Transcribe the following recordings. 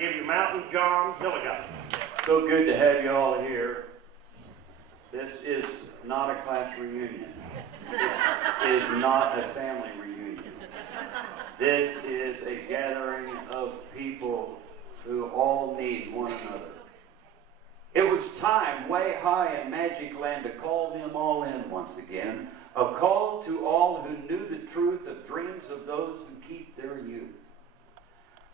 give you Mountain John Hilligoss. So good to have you all here. This is not a class reunion. This is not a family reunion. This is a gathering of people who all need one another. It was time way high in Magic Land to call them all in once again. A call to all who knew the truth of dreams of those who keep their youth.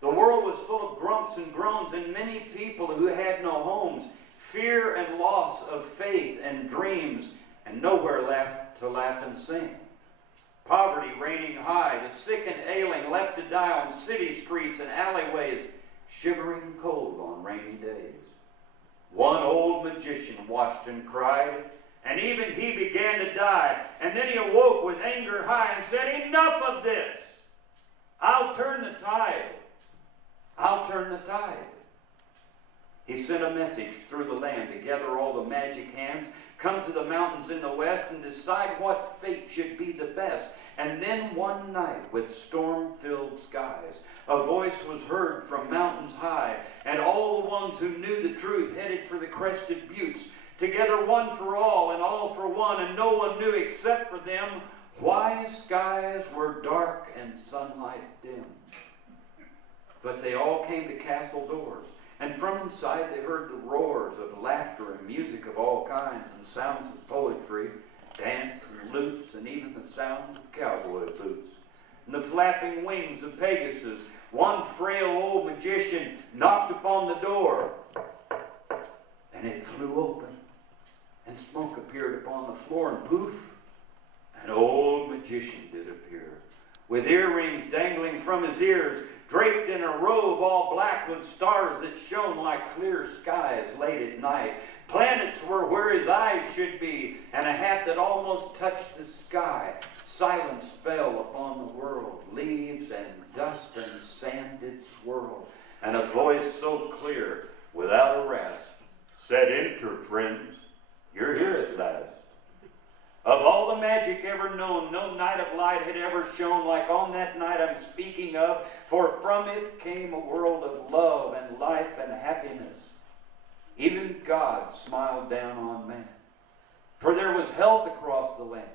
The world was full of grumps and groans and many people who had no homes, fear and loss of faith and dreams, and nowhere left to laugh and sing. Poverty reigning high, the sick and ailing left to die on city streets and alleyways, shivering cold on rainy days. One old magician watched and cried, and even he began to die. And then he awoke with anger high and said, "Enough of this! I'll turn the tide. I'll turn the tide." He sent a message through the land to gather all the magic hands, come to the mountains in the west, and decide what fate should be the best. And then one night, with storm-filled skies, a voice was heard from mountains high, and all the ones who knew the truth headed for the crested buttes, together one for all and all for one, and no one knew except for them why skies were dark and sunlight dim. But they all came to castle doors, and from inside they heard the roars of laughter and music of all kinds, and sounds of poetry, dance and lutes, and even the sounds of cowboy boots. And the flapping wings of Pegasus, one frail old magician knocked upon the door, and it flew open, and smoke appeared upon the floor, and poof, an old magician did appear, with earrings dangling from his ears, draped in a robe all black with stars that shone like clear skies late at night. Planets were where his eyes should be, and a hat that almost touched the sky. Silence fell upon the world. Leaves and dust and sand did swirl, and a voice so clear, without a rest, said, "Enter, friends, you're here at last." Of all the magic ever known, no night of light had ever shone like on that night I'm speaking of, for from it came a world of love and life and happiness. Even God smiled down on man, for there was health across the land.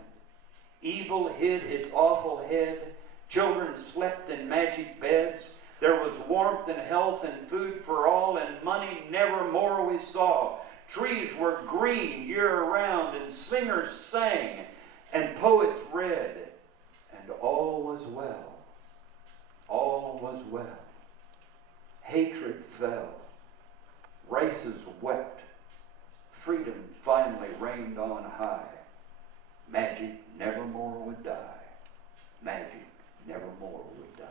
Evil hid its awful head. Children slept in magic beds. There was warmth and health and food for all, and money never more we saw. Trees were green year-round, and singers sang, and poets read, and all was well. All was well. Hatred fell. Races wept. Freedom finally reigned on high. Magic nevermore would die. Magic nevermore would die.